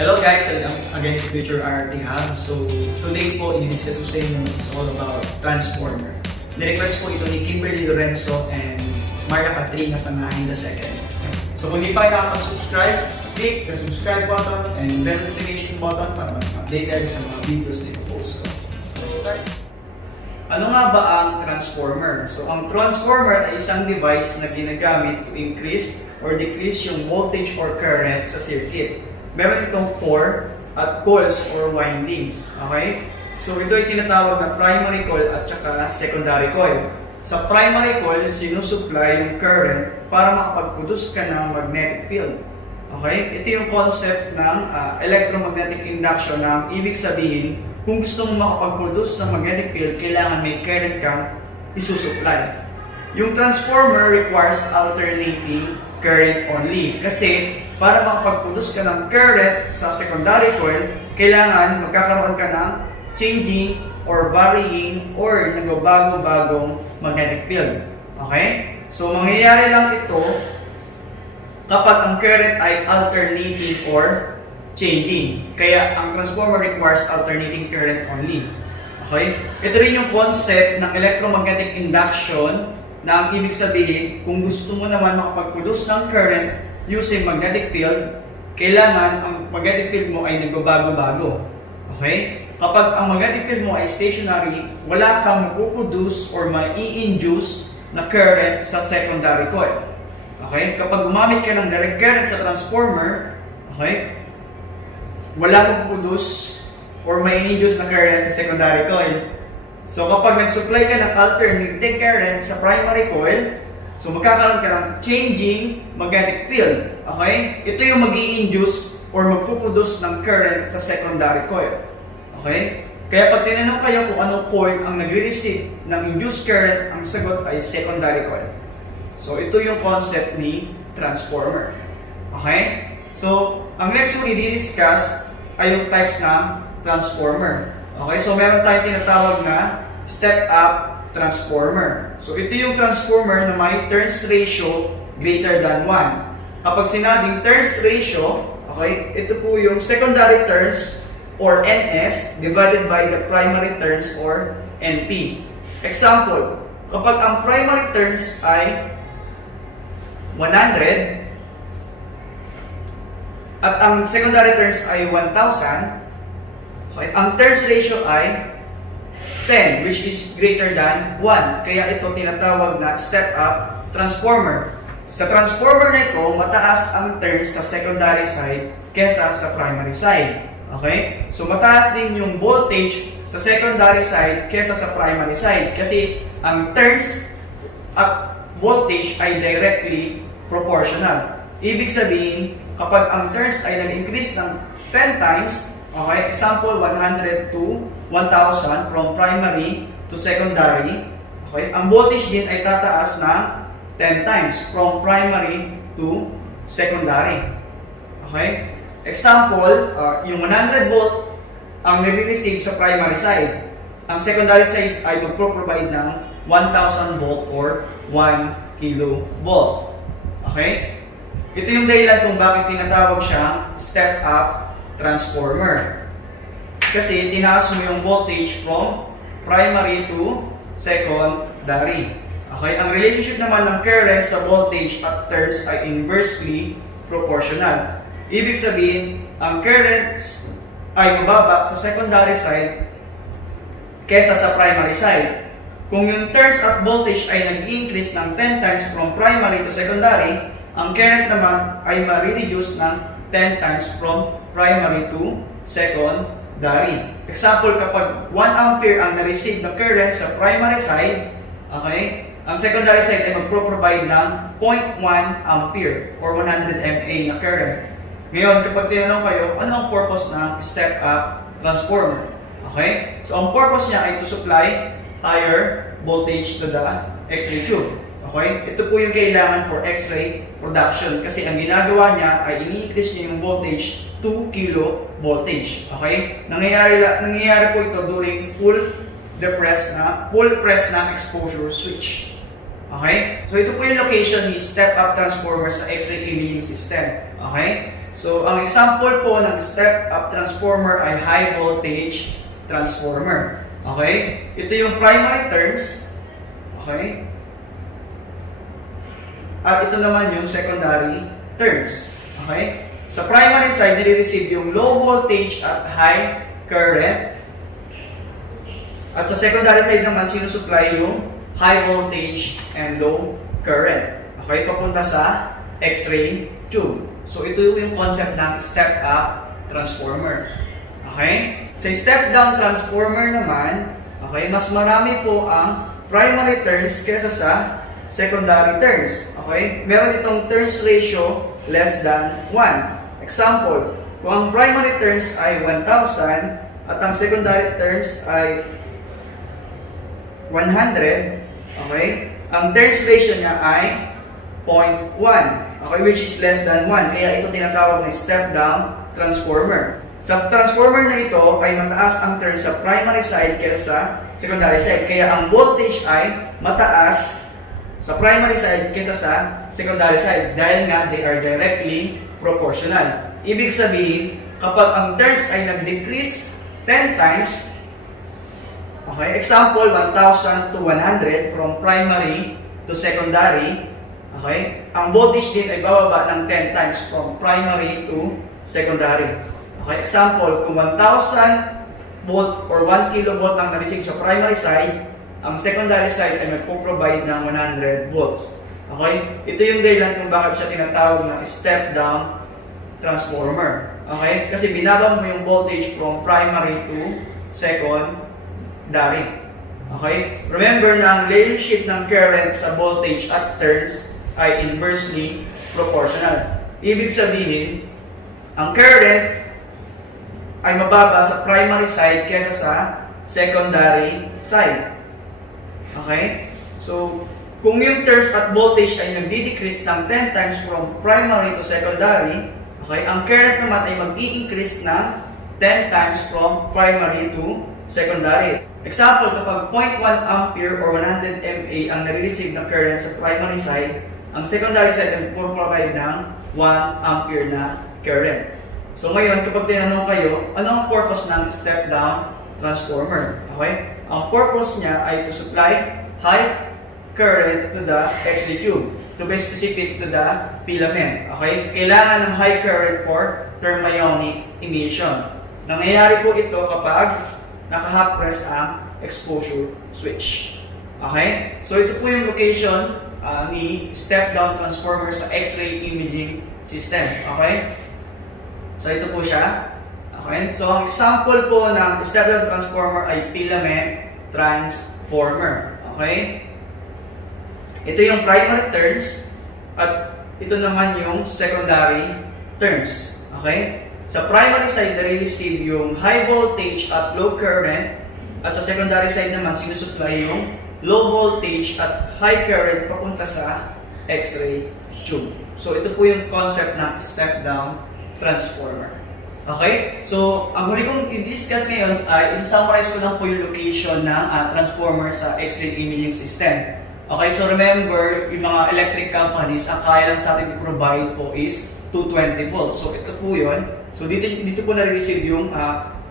Hello guys, again to Future RT Hub. So today po, i-discuss ko sa inyo is all about transformer. Ni-request po ito ni Kimberly Lorenzo and Maria Katrina Sangahin II. So kung di pa kayo nakapag-subscribe, click the subscribe button and the notification button para mag-update kayo sa mga videos na ipopost ko. Let's start. Ano nga ba ang transformer? So ang transformer ay isang device na ginagamit to increase or decrease yung voltage or current sa circuit. Meron itong core at coils or windings. Okay? So ito ay tinatawag na primary coil at saka secondary coil. Sa primary coil, sinusupply yung current para makapag-produce ka ng magnetic field. Okay? Ito yung concept ng electromagnetic induction na ibig sabihin, kung gusto mong makapag-produce ng magnetic field, kailangan may current kang isusupply. Yung transformer requires alternating current only. Kasi para makapag-produce ka ng current sa secondary coil, kailangan magkakaroon ka ng changing or varying or nagbabago-bagong magnetic field. Okay? So mangyayari lang ito kapag ang current ay alternating or changing. Kaya ang transformer requires alternating current only. Okay? Ito rin yung concept ng electromagnetic induction na ang ibig sabihin, kung gusto mo naman makapag-produce ng current using magnetic field, kailangan ang magnetic field mo ay nagbabago-bago. Okay? Kapag ang magnetic field mo ay stationary, wala kang mapuproduce or mai-induce na current sa secondary coil. Okay? Kapag gumamit ka ng direct current sa transformer, okay, wala kang produce or mai-induce na current sa secondary coil. So kapag nag-supply ka ng alternating current sa primary coil, so magkakaroon ka ng changing magnetic field. Okay? Ito yung mag-i-induce or magpuproduce ng current sa secondary coil. Okay? Kaya pag tinanong kayo kung anong coil ang nagre-receive ng induced current, ang sagot ay secondary coil. So ito yung concept ni transformer. Okay? So ang next mo i-discuss ay yung types ng transformer. Okay, so meron tayong tinatawag na step-up transformer. So ito yung transformer na may turns ratio greater than 1. Kapag sinabing turns ratio, okay, ito po yung secondary turns or NS divided by the primary turns or NP. Example, kapag ang primary turns ay 100 at ang secondary turns ay 1,000, okay, ang turns ratio ay 10, which is greater than 1. Kaya ito tinatawag na step-up transformer. Sa transformer na ito, mataas ang turns sa secondary side kesa sa primary side. Okay? So mataas din yung voltage sa secondary side kesa sa primary side. Kasi ang turns at voltage ay directly proportional. Ibig sabihin, kapag ang turns ay nag-increase ng 10 times, okay, example 100 to 1,000 from primary to secondary, okay, ang voltage din ay tataas na 10 times from primary to secondary. Okay? Example, yung 100 volt ang nare-receive sa primary side. Ang secondary side ay magpro-provide ng 1,000 volt or 1 kilovolt. Okay? Ito yung dahilan kung bakit tinatawag siyang step-up transformer. Kasi tinaas mo yung voltage from primary to secondary. Okay? Ang relationship naman ng current sa voltage at turns ay inversely proportional. Ibig sabihin, ang current ay mababa sa secondary side kesa sa primary side. Kung yung turns at voltage ay nag-increase ng 10 times from primary to secondary, ang current naman ay ma-reduce ng 10 times from primary to secondary. Example, kapag 1 ampere ang na-receive na current sa primary side, okay, ang secondary side ay magpro-provide ng 0.1 ampere or 100 mA na current. Ngayon, kapag tinanong kayo, ano ang purpose ng step-up transformer? Okay? So, ang purpose niya ay to supply higher voltage to the X-ray tube. Okay? Ito po yung kailangan for X-ray production kasi ang ginagawa niya ay ini-increase niya yung voltage 2 kilo voltage. Okay? Nangyayari po ito during full press na exposure switch. Okay? So ito po yung location ni step-up transformer sa X-ray imaging system. Okay? So ang example po ng step-up transformer ay high voltage transformer. Okay? Ito yung primary turns. Okay? At ito naman yung secondary turns. Okay? Sa primary side, nire-receive yung low voltage at high current. At sa secondary side naman, sinusupply yung high voltage and low current. Okay? Papunta sa X-ray tube. So ito yung concept ng step-up transformer. Okay? Sa step-down transformer naman, okay, mas marami po ang primary turns kaysa sa secondary turns. Okay? Meron itong turns ratio less than 1. Example, kung ang primary turns ay 1,000 at ang secondary turns ay 100, okay? Ang turns ratio niya ay 0.1, okay, which is less than 1. Kaya ito tinatawag na step-down transformer. Sa transformer na ito ay mataas ang turns sa primary side kaysa sa secondary side. Kaya ang voltage ay mataas sa primary side kaysa sa secondary side dahil nga they are directly proportional. Ibig sabihin, kapag ang turns ay nag-decrease 10 times, okay, example, 1,000 to 100 from primary to secondary, okay, ang voltage din ay bababa ng 10 times from primary to secondary. Okay, example, kung 1,000 volt or 1 kilovolt ang na-receive sa primary side, ang secondary side ay magpo-provide ng 100 volts. Okay? Ito yung dahilan kung bakit siya tinatawag na step-down transformer. Okay? Kasi binaba mo yung voltage from primary to secondary. Okay? Remember na ang relationship ng current sa voltage at turns ay inversely proportional. Ibig sabihin, ang current ay mababa sa primary side kaysa sa secondary side. Okay? So, kung yung turns at voltage ay nagdi-decrease ng 10 times from primary to secondary, okay, ang current naman ay mag-i-increase ng 10 times from primary to secondary. Example, kapag 0.1 ampere or 100 mA ang nare-receive na current sa primary side, ang secondary side ay provide ng 1 ampere na current. So ngayon, kapag tinanong kayo, anong purpose ng step-down transformer? Okay? Ang purpose niya ay to supply high current to the X-ray tube. To be specific, to the filament. Okay? Kailangan ng high current for thermionic emission. Nangyayari po ito kapag naka-half press ang exposure switch. Okay? So ito po yung location ni step-down transformer sa X-ray imaging system. Okay? So ito po siya. Okay? So ang example po ng step-down transformer ay filament transformer. Okay? Ito yung primary turns at ito naman yung secondary turns. Okay? Sa primary side, nare-receive yung high voltage at low current at sa secondary side naman, sinusupply yung low voltage at high current papunta sa X-ray tube. So ito po yung concept ng step-down transformer. Okay? So, ang huli kong i-discuss ngayon ay isa-summarize ko lang po yung location ng transformer sa X-ray imaging system. Okay, so remember, yung mga electric companies, ang kaya lang sa atin i-provide po is 220 volts. So, ito po yun. So, dito po na-receive yung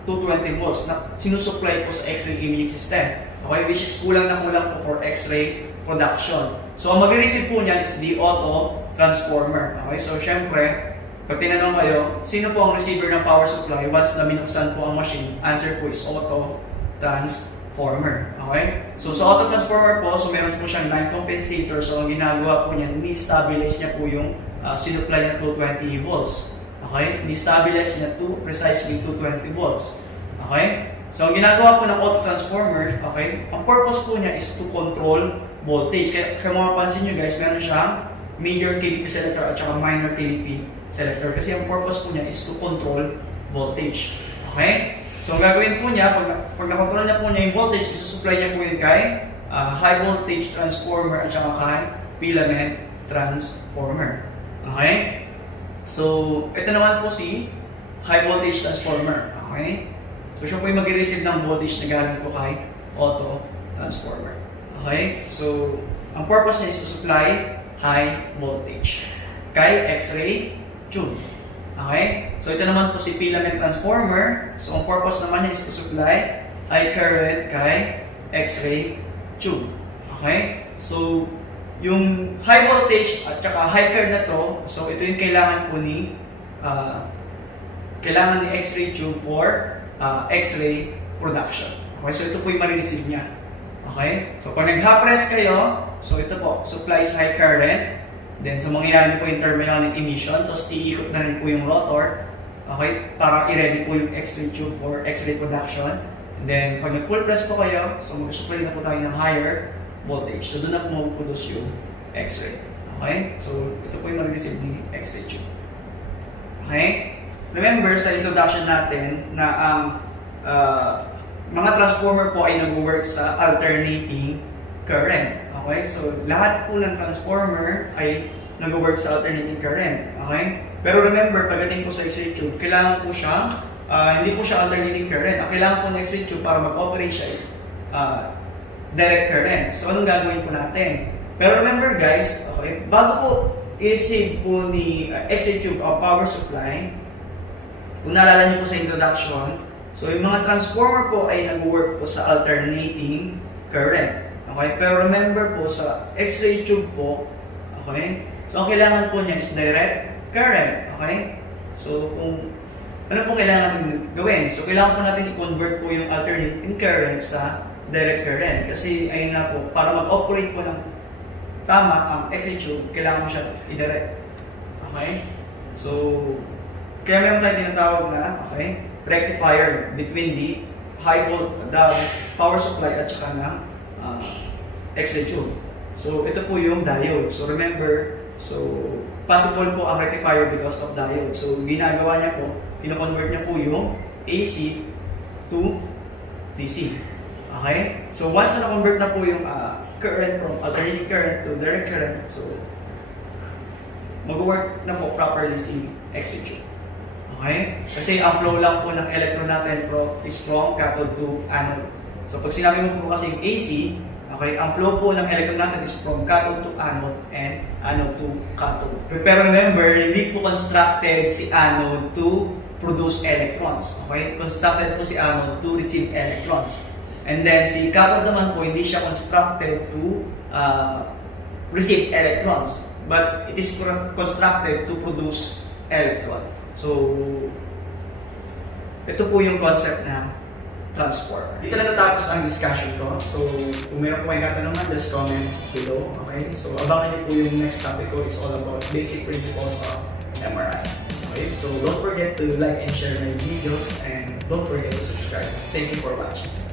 220 volts na sinusupply po sa X-ray imaging system. Okay, which is kulang na kulang po for X-ray production. So, ang mag-receive po niyan is the auto transformer. Okay, so syempre, pag tinanong kayo, sino po ang receiver ng power supply once na binuksan po ang machine? Answer po is auto transformer. Okay? So sa auto transformer po, so meron po siyang line compensator. So ang ginagawa po niya, ni-stabilize niya po yung sinupply niya 220 volts. Okay? Ni-stabilize niya to precisely 220 volts. Okay? So ang ginagawa po ng auto transformer, okay, ang purpose po niya is to control voltage. Kaya mapapansin nyo guys, meron siyang major KVP selector at saka minor KVP selector. Kasi ang purpose po niya is to control voltage. Okay? So, ang gagawin po niya, pag nakontrol niya po niya yung voltage, isusupply niya po yun kay high voltage transformer at saka kay filament transformer. Okay? So, ito naman po si high voltage transformer. Okay? So, siya po yung mag-receive ng voltage na galing po kay auto transformer. Okay? So, ang purpose niya is to supply high voltage kay X-ray tube. Okay? So ito naman po si filament transformer. So ang purpose naman niya is to supply high current kay X-ray tube. Okay? So yung high voltage at saka high current na to, so ito yung kailangan po ni X-ray tube for X-ray production. Okay? So ito po yung marireceive niya. Okay? So kung nag-hot-press kayo, so ito po, supplies high current. Then, so mangyayari din po yung thermionic emission. So, iikot na rin po yung rotor. Okay? Para i-ready po yung X-ray tube for X-ray production. And then, pag nag-full press po kayo, so mag-supply na po tayo ng higher voltage. So, doon na po mag-produce yung X-ray. Okay? So, ito po yung mag-receive ni X-ray tube. Okay? Remember, sa introduction natin na ang mga transformer po ay nag-work sa alternating current. Okay? So, lahat po ng transformer ay nag-work sa alternating current. Okay? Pero remember, pagdating po sa X-ray tube, kailangan po siya, hindi po siya alternating current. Ang kailangan po ng X-ray tube para mag-operate siya is direct current. So, anong gagawin po natin? Pero remember guys, okay, bago po i-save po ni X-ray tube ang power supply, kung naalala niyo po sa introduction, so yung mga transformer po ay nag-work po sa alternating current. Okay, pero remember po sa X-ray tube po, okay, so ang kailangan po niya is direct current. Okay, so kung ano po kailangan natin gawin, so kailangan po natin i-convert po yung alternating current sa direct current. Kasi ayun na po, para mag-operate po ng tama ang X-ray tube, kailangan mo siya i-direct. Okay, so kaya meron tayong tinatawag na, okay, rectifier between the power supply at saka ng X-ray tube. So, ito po yung diode. So, remember, so, possible po ang rectifier because of diode. So, ginagawa niya po, kino-convert niya po yung AC to DC. Okay? So, once na na-convert na po yung current from alternating current to direct current, so, mag-work na po properly si X-ray tube. Okay? Kasi ang flow lang po ng electron natin is from cathode to anode. So, pag sinabi mo po kasing AC, okay, ang flow po ng electron natin is from cathode to anode and anode to cathode. Pero remember, hindi po constructed si anode to produce electrons. Okay? Constructed po si anode to receive electrons. And then, si cathode naman po, hindi siya constructed to receive electrons. But it is constructed to produce electron. So, ito po yung concept na transformer. Dito na natapos ang discussion ko. So, kung meron po kayo katanungan, just comment below. Okay? So, abangan niyo po yung next topic ko. It's all about basic principles of MRI. Okay? So, don't forget to like and share my videos and don't forget to subscribe. Thank you for watching.